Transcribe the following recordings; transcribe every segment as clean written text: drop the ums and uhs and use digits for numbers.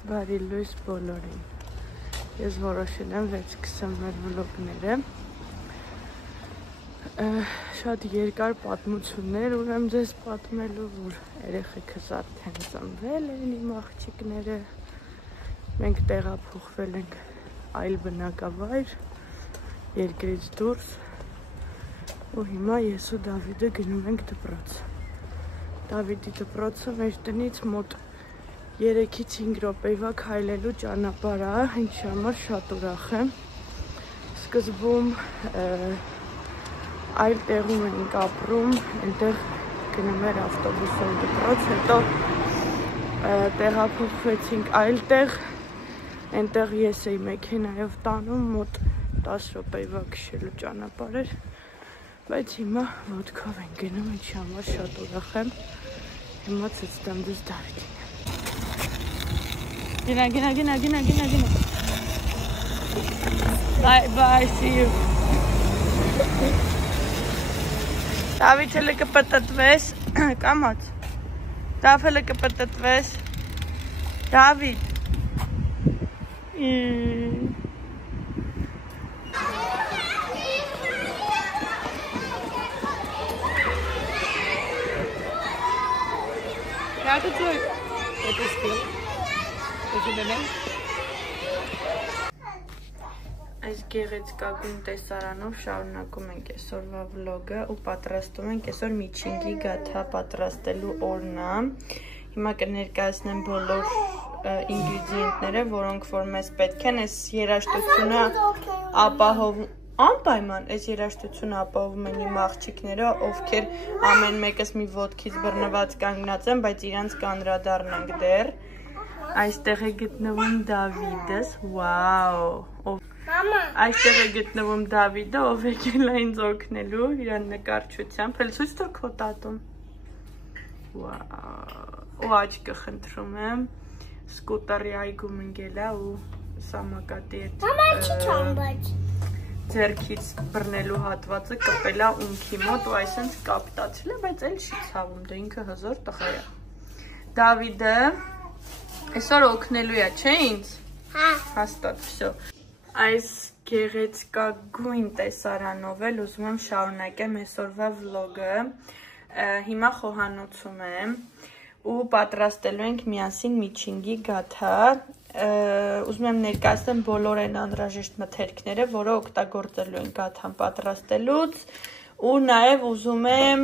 Բարի լույս բոլորին։ Ես որոշել եմ 6-ը մեր վլոգները։ Շատ երկար պատմություններ ունեմ ձեզ պատմելու, որ երեխեքս արդեն ծնվել են իմ աղջիկները։ Մենք տեղափոխվել ենք այլ բնակավայր, երկրից դուրս, ու հիմա ես ու Դավիդը գնում ենք դպրոց։ Դավիդի դպրոցը մեր տնից մոտ 3-ից 5 րոպեվա քայլելու ճանապարհ է, ինչի համար շատ ուրախ եմ։ Սկզբում այլ տեղում էինք ապրում, այնտեղ գնում էր ավտոբուսով դպրոց, հետո տեղափոխվեցինք այլ տեղ, այնտեղ ես էի մեքենայով տանում, մոտ 10 րոպեվա քշելու ճանապարհ էր, բայց հիմա ոտքով ենք գնում, ինչի համար շատ ուրախ եմ։ Հիմա ցույց ձեզ Դավիդին։ Gina. Bye, see you. David, hele kapatadves. Kom uit. David, hele kapatadves. David. Ja, dat is leuk. Het is veel. Այս գեղեցկագույն տեսարանով շարունակում ենք այսօրվա վլոգը ու պատրաստում ենք այսօր միջինգի գաթա պատրաստելու օրն է։ Հիմա կներկայացնեմ բոլոր ինգրեդիենտները, որոնք որ մեզ պետք են, այս երաժշտությունը ապահովում անպայման այս երաժշտությունը ապահովում են իմ աղջիկները, ովքեր ամեն մեկս մի ոտքից բռնված կանգնած են, բայց իրանց կանրադառն ենք դեռ։ Այստեղ է գտնվում Դավիդս, վաու, այստեղ է գտնվում Դավիդը, ով եկել է ինձ օգնելու իրան նկարչությամբ, էլ ցույց տուր քո տատուն, ու աչքը խնդրում եմ, սկուտերի այգում ընկել է ու սամակատի հետ ձեռքից բռնելու հատվածը կպել է ունքի մոտ ու այսինքն կապտացել է, բայց էլ չի ցավում, դա ինքը հզոր տղա է։ Դավիդը այսօր օգնելու է, չէ՞ ինձ։ Հա։ Հաստատ, всё։ Այս գեղեցկագույն տեսարանով էլ ուզում եմ շարունակեմ այսօրվա վլոգը։ Հիմա խոհանոցում եմ ու պատրաստելու ենք միասին միջինգի գաթա։ Ուզում եմ ներկայացնեմ բոլոր այն անհրաժեշտ մթերքները, որը օգտագործելու ենք գաթան պատրաստելուց։ Ու նաև ուզում եմ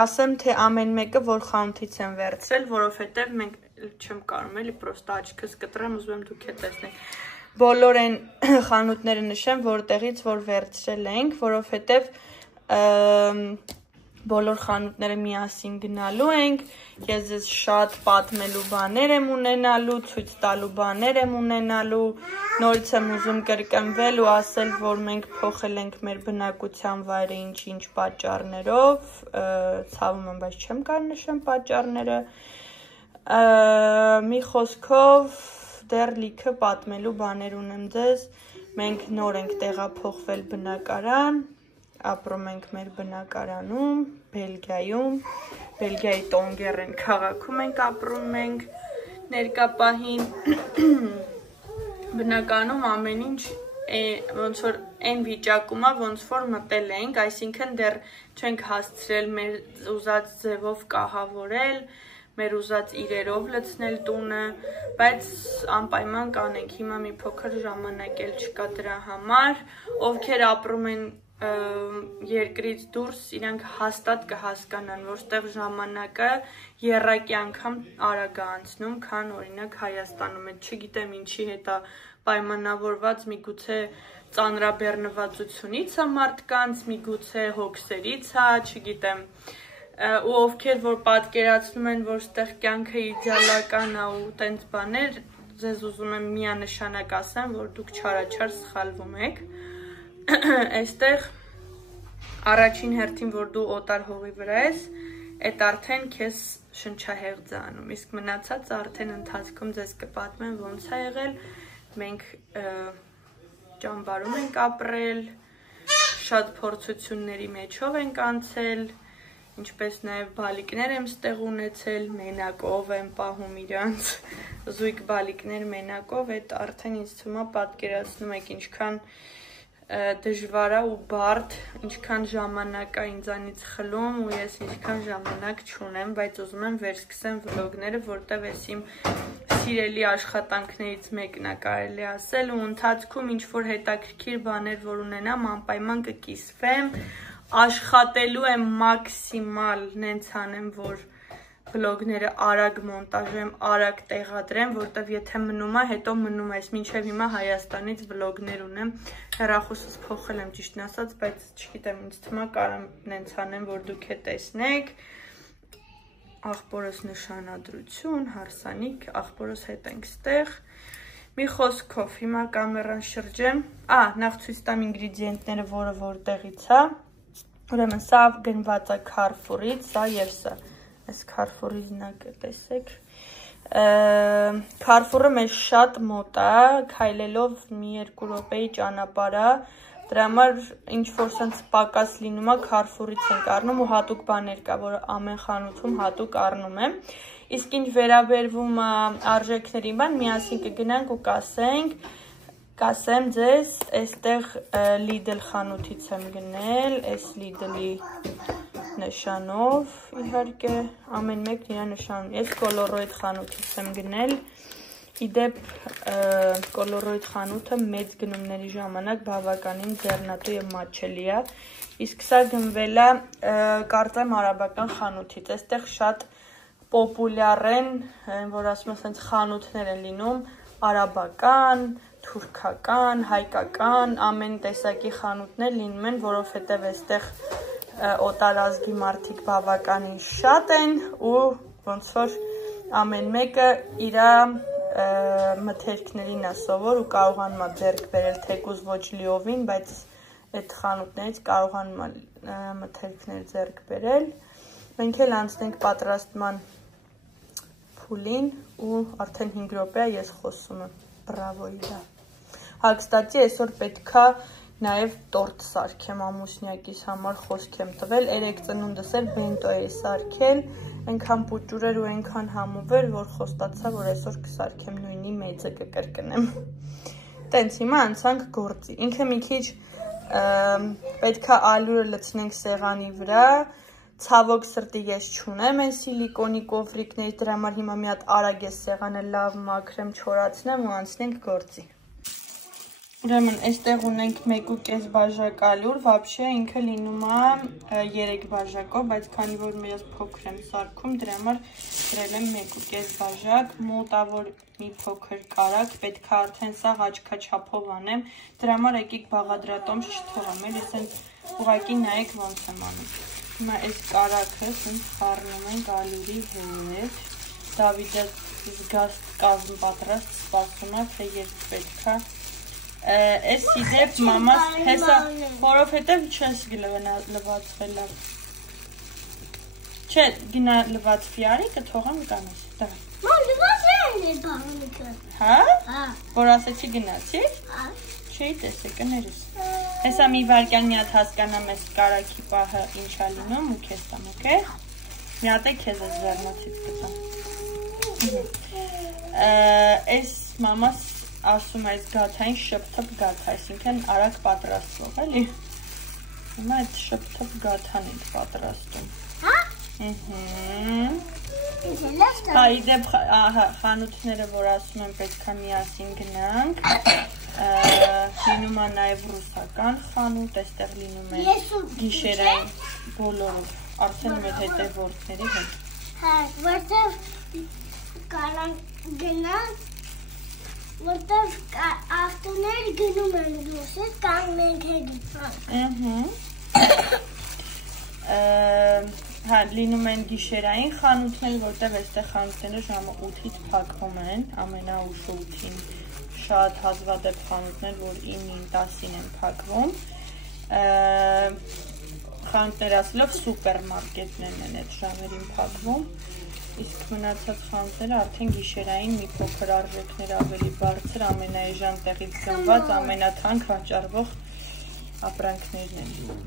ասեմ, թե ամեն մեկը որ խանութից եմ վերցրել, որովհետև մենք չեմ կարում էլի պրոստը աչքս կտրեմ, ուզում եմ դուք տեսնեք։ Բոլոր այն խանութները նշեմ, որտեղից որ վերցրել ենք, որովհետև բոլոր խանութները միասին գնալու ենք, ես ձեզ շատ պատմելու բաներ եմ ունենալու, ցույց տալու բաներ եմ ունենալու, նորից եմ ուզում կրկնվել ու ասել, որ մենք փոխել ենք մեր բնակության վայրը ինչ-ինչ պատճառներով, ցավում եմ, բայց չեմ կարող նշեմ պատճառները, մի խոսքով դեռ լիքը պատմելու բաներ ունեմ ձեզ, մենք նոր ենք տեղափոխվել բնակարան, ապրում ենք մեր բնակարանում, Բելգիայում, Բելգիայի Տոնգերեն քաղաքում ենք ապրում ենք ներկապահին, բնականում ամեն ինչ ոնց որ այն վիճակում է, ոնց որ մտել ենք, այսինքն դեռ չենք հասցրել մեր ուզած ձևով կահավորել, մեր ուզած իրերով լցնել տունը, բայց անպայման կանենք, հիմա մի փոքր ժամանակ էլ չկա դրա համար, ովքեր ապրում են երկրից դուրս իրանք հաստատ կհասկանան, որ ստեղ ժամանակը եռակի անգամ արագ է անցնում, քան օրինակ Հայաստանում է, չգիտեմ ինչի հետ է պայմանավորված, միգուցե ծանրաբեռնվածությունից է մարդկանց, միգուցե հոգսերից է, չգիտեմ, ու ովքեր որ պատկերացնում են, որ ստեղ կյանքը իդեալական է ու տենց բաներ, ձեզ ուզում եմ միանշանակ ասեմ, որ դուք չարաչար սխալվում եք։ Այստեղ առաջին հերթին, որ դու օտար հողի վրա ես, այդ արդեն քեզ շնչահեղձ է անում, իսկ մնացած արդեն ընթացքում ձեզ կպատմեմ ոնց է եղել, մենք ճամբարում ենք ապրել, շատ փորձությունների մեջով ենք անցել, ինչպես նաև բալիկներ եմ ստեղ ունեցել, մենակ ով եմ պահում իրանց, զույգ բալիկներ մենակով, այդ արդեն ինձ թվում է պատկերացնում եք ինչքան դժվար է ու բարդ, ինչքան ժամանակ է ինձանից խլում ու ես ինչքան ժամանակ չունեմ, բայց ուզում եմ վերսկսեմ վլոգները, որտեվ ես իմ սիրելի աշխատանքներից մեկն է կարելի ասել ու ընթացքում ինչ-որ հետաքրքիր բաներ, որ ունենամ, անպայման կկիսվեմ, աշխատելու եմ մաքսիմալ նենց անեմ, որ վլոգները արագ մոնտաժեմ, արագ տեղադրեմ, որտեվ եթե մնում է, հետո մնում է, ես մինչև հիմա Հայաստանից վլոգներ ունեմ, հեռախոսս փոխել եմ ճիշտն ասած, բայց չգիտեմ, ինձ թվում է կարամ նենց անեմ, որ դուք է տեսնեք, աղբորս նշանադրություն, հարսանիք, աղբորս հետ ենք ստեղ, մի խոսքով, հիմա կամերան շրջեմ, նախ ցույց տամ ինգրիդիենտները, որը որտեղից է, ուրեմն սա գնված է Carrefour-ից, սա եւ սա Այս Carrefour-ի զնակը տեսեք, Carrefour-ը մեզ շատ մոտ է, քայլելով մի 2 րոպեի ճանապարհ է, դրա համար ինչ-որ սենց պակաս լինում է, Carrefour-ից ենք առնում ու հատուկ բաներ կա, որ ամեն խանութում հատուկ առնում եմ, իսկ ինչ վերաբերվում արժեքների բան, միասին կգնանք ու կասեմ ձեզ, այստեղ Lidl խանութից եմ գնել, այս Lidl-ի նշանով, իհարկե, ամեն մեկն իր նշանով, ես Coloroid խանութից եմ գնել, իդեպ Coloroid խանութը մեծ գնումների ժամանակ բավականին ձեռնատու և մատչելի է, իսկ սա գնվել է կարծեմ արաբական խանութից, այստեղ շատ պոպուլյար են, որ ասում եմ սենց խանութներ են լինում, արաբական, թուրքական, հայկական, ամեն տեսակի խանութներ լինում են, որովհետև այստեղ օտարազգի մարդիկ բավականին շատ են ու ոնց որ ամեն մեկը իր մթերքներին է սովոր ու կարողանում է ձեռք բերել թեկուզ ոչ լիովին, բայց այդ խանութներից կարողանում է մթերքներ ձեռք բերել։ Մենք էլ անցնենք պատրաստման փուլին ու արդեն 5 րոպե է ես խոսում եմ։ Բրավո իրա։ Կստացի այսօր պետքա նաև տորտ սարքեմ ամուսնյակիս համար խոսք եմ տվել, 3 ծնունդս էր բենտո էի սարքել, այնքան պուճուր էր ու այնքան համով էր, որ խոստացա, որ այսօր կսարքեմ նույնի մեծը կկրկնեմ։ Տենց հիմա անցանք գործի, ինքը մի քիչ պետքա ալյուրը լցնենք սեղանի վրա, ցավոք սրտի ես չունեմ այն սիլիկոնի կովրիկներ, դրա համար հիմա մի հատ արագ ես սեղանը լավ մաքրեմ, չորացնեմ ու անցնենք գործի։ Ուրեմն այստեղ ունենք 1.5 բաժակ ալյուր, вообще ինքը լինում է 3 բաժակով, բայց քանի որ ես փոքր եմ սարքում, դրա համար դրել եմ 1.5 բաժակ, մոտավոր մի փոքր կարակ, պետք է արդեն սա աչքաչափով անեմ, դրա համար եկեք բաղադրատոմս չթողեմ, ես այն ուղղակի նայեք ոնց եմ անում։ Հիմա այս կարակը սենց խառնում ենք ալյուրի հետ, Դավիդը զգաստ կազմ պատրաստ սպասում է, թե երբ պետքա Այս իդեպ մամաս հեսա, որովհետև չես լվացվել լավ։ Չէ, գնա լվացվի արի, կթողամ կանես, դա։ Մամ, լվացվելն է բաղնիկը։ Հա? Որ ասեցի գնացի? Հա։ Չէի տեսե, կներիս։ Հեսա մի վարկյան մի հատ հասկանամ ես կարաքի պահը ինչա լինում ու կեզ տամ, ոկե։ Մի հատ է կեզ ես զարմացից կտամ։ Այս մամաս ասում այս գաթային շպթպ գաթա, այսինքն արագ պատրաստվող, էլի։ Հիմա այդ շպթպ գաթան ենք պատրաստում։ Հա? Հա, իդեպ խանութները, որ ասում եմ պետք է միասին գնանք, լինում է նաև ռուսական խանութ, այստեղ լինում է գիշերային բոլորով, արդեն մեր հետևորդների հետ։ Հա, որտև կարանք գնանք, որտև ավտոներ գնում են դուրս, կանգնենք Հա, լինում են գիշերային խանութներ, որտև այստեղ խանութները ժամը 8-ից փակվում են, ամենաուշ 8-ին շատ հազվադեպ խանութներ, որ 9-ին 10-ին են փակվում, խանութներ ասելով սուպերմարկետներն են այդ ժամերին փակվում, իսկ մնացած խանութները արդեն գիշերային մի փոքր արժեքներ ավելի բարձր, ամենաէժան տեղից գնված, ամենաթանկ վաճառվող ապրանքներն են լինում։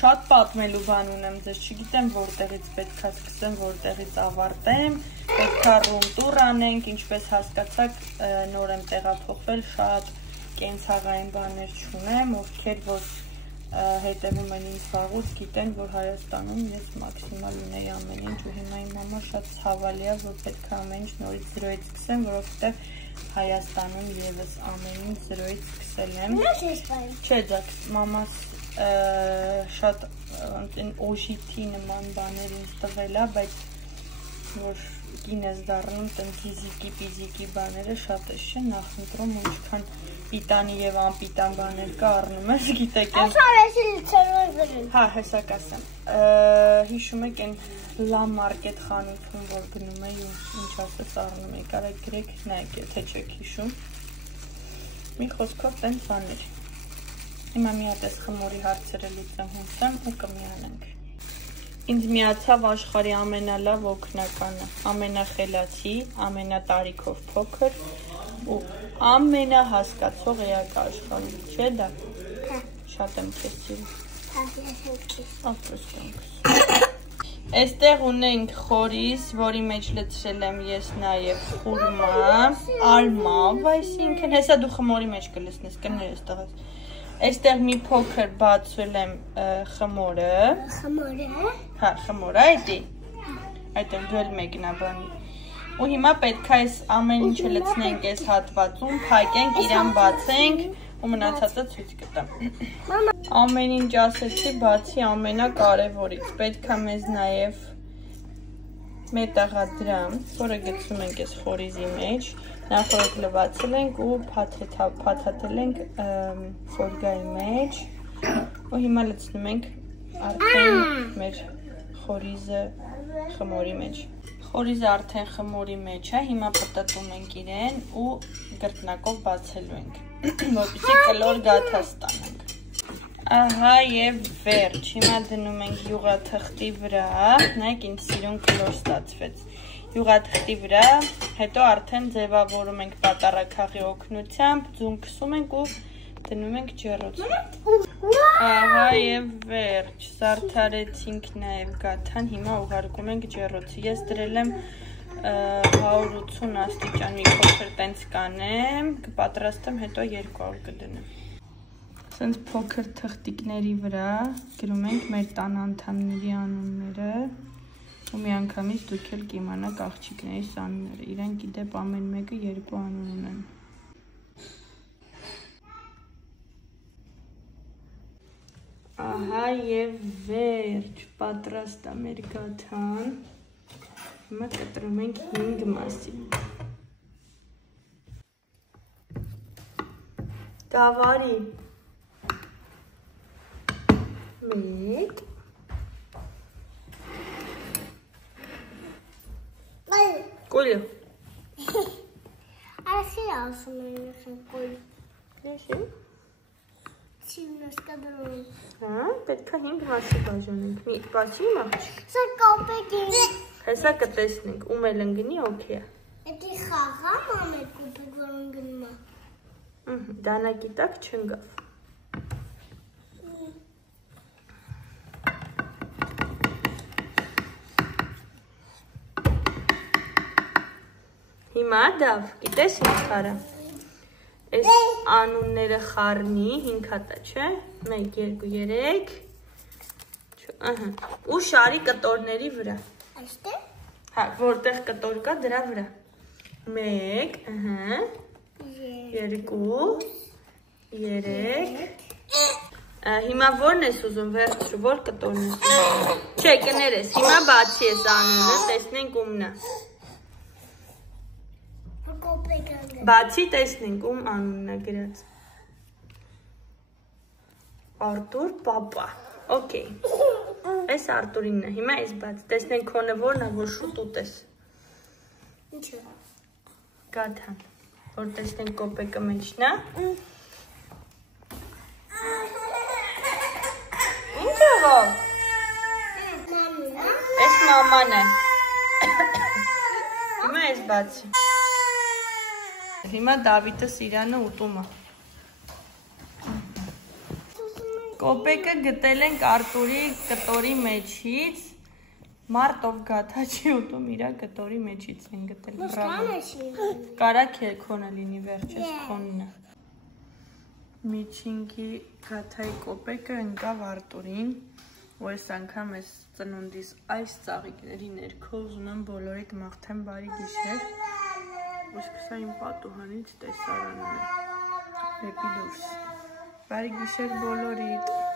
շատ պատմելու բան ունեմ ձեզ, չգիտեմ որտեղից պետք է սկսեմ, որտեղից ավարտեմ, պետք է ռում տուր անենք, ինչպես հասկացաք, նոր եմ տեղափոխվել, շատ կենցաղային բաներ չունեմ, ովքեր որ հետևում են ինձ վաղուց, գիտեն, որ Հայաստանում ես մաքսիմալ ունեի ամեն ինչ ու հիմա իմ համար շատ ցավալի է, որ պետք է ամեն ինչ նորից զրոյից սկսեմ, որովհետև Հայաստանում եւս ամեն ինչ զրոյից սկսել եմ։ Չէ, ձակ, մամաս շատ օժիթի նման բաներ ինձ տվել է, բայց որ կին ես դառնում տնկիզիկի, պիզիկի բաները շատ ես չէ, նախընտրում ու ինչքան պիտանի եւ անպիտան բաներ կա առնում ես, գիտեք ես։ Հա, հեսա կասեմ։ Հիշում եք այն Լա մարկետ խանութում, որ գնում էի ու ինչ ասես առնում էի, կարեք գրեք, նայեք, եթե չեք հիշում։ Մի խոսքով տենց բաներ։ Հիմա մի հատ ես խմորի հարցերը լուծեմ հունցեմ ու կմիանենք։ Ինձ միացավ աշխարհի ամենալավ օգնականը, ամենախելացի, ամենատարիքով փոքր ու ամենահասկացող էակը աշխարհում, չէ՞ դա։ Շատ եմ քեզ սիրում։ Ապրոստանքս։ Այստեղ ունենք խորիզ, որի մեջ լցրել եմ ես նաև խուրմա, ալմավ, այսինքն, հեսա դու խմորի մեջ կլցնես, կներես տղաս։ Այստեղ մի փոքր բացվել եմ խմորը։ Խմորը։ Հա, խմորը, այդի։ Այդ եմ դուել մեկնաբանի։ Ու հիմա պետք է այս ամեն ինչը լցնենք այս հատվածում, փակենք, իրան բացենք ու մնացածը ցույց կտամ։ Ամեն ինչ ասեցի, բացի ամենակարևորից, պետք է մեզ նաև մետաղադրամ, որը գցում ենք այս խորիզի մեջ, նախորդ լվացել ենք ու փաթաթել ենք ֆոլգայի մեջ ու հիմա լցնում ենք արդեն մեր խորիզը խմորի մեջ։ Խորիզը արդեն խմորի մեջ է, հիմա պտտում ենք իրեն ու գրտնակով բացելու ենք, որպեսզի կլոր գաթա ստանանք։ Ահա եւ վերջ, հիմա դնում ենք յուղաթղթի վրա, նայեք ինձ սիրուն կլոր ստացվեց։ Յուղաթղթի վրա, հետո արդեն ձևավորում ենք պատառաքաղի օգնությամբ, ձուն քսում ենք ու դնում ենք ջեռոց։ Ահա եւ վերջ, զարդարեցինք նաեւ գաթան, հիմա ուղարկում ենք ջեռոցի։ Ես դրել եմ 180 աստիճան մի փոքր տենց կանեմ, կպատրաստեմ, հետո 200 կդնեմ։ Սենց փոքր թղթիկների վրա գրում ենք մեր տան անդամների անունները ու միանգամից դուք էլ կիմանաք աղջիկներիս անունները, իրանք իդեպ ամեն մեկը 2 անուն ունեն։ Ահա եւ վերջ, պատրաստ է մեր գաթան, հիմա կտրում ենք 5 մասի։ Դավարի մեկ Կոլի Այսի ասում են կոլ Նեշի Չինս կդրում Հա, պետք է 5 մասի բաժանենք մի բացի մաղջիկ Սա կոպեկ են Հեսա կտեսնենք, ում էլ ընգնի օքեյ է Էդի խաղա մամետ կոպեկ որ ընգնում է Դանակի տակ չընգավ Հիմա դավ, գիտես ինչ խարա, ես անունները խարնի, 5 հատա չէ, 1, 2, 3, ու շարի կտորների վրա, Այստեղ? հա, որտեղ կտոր կա դրա վրա, 1, 2, 3, հիմա որն ես ուզում, վերջու, որ կտորն ես ուզում, չէ, կներես, հիմա բացի ես անունը, տեսնենք ումնա, Բացի տեսնենք ում անունն է գրած Արտուր պապա Okay Այս Արտուրինն է Հիմա այս բաց Տեսնենք քոնը որն է որ շուտ ուտես Ինչը Գաթան Որ տեսնենք կոպեկը մեջն է Ինչ եղավ Այս մաման է Հիմա այս բացի Հիմա Դավիթը Սիրանը ուտում է Կոպեկը գտել ենք Արտուրի կտորի մեջից, մարտով գաթա չի ուտում, իրա կտորի մեջից են գտել, կարա քոնը լինի վերջես քոննը։ Միջինքի գաթայի կոպեկը ընկավ Արտուրին, ու այս անգամ ես ծնունդիս այս ծաղիկների ներքո ուզում եմ բոլորիդ մաղթեմ բարի գիշեր, ոսկսա իմ պատուհանից տեսարանն է, դեպի դուրս, բարի գիշեր բոլորիդ։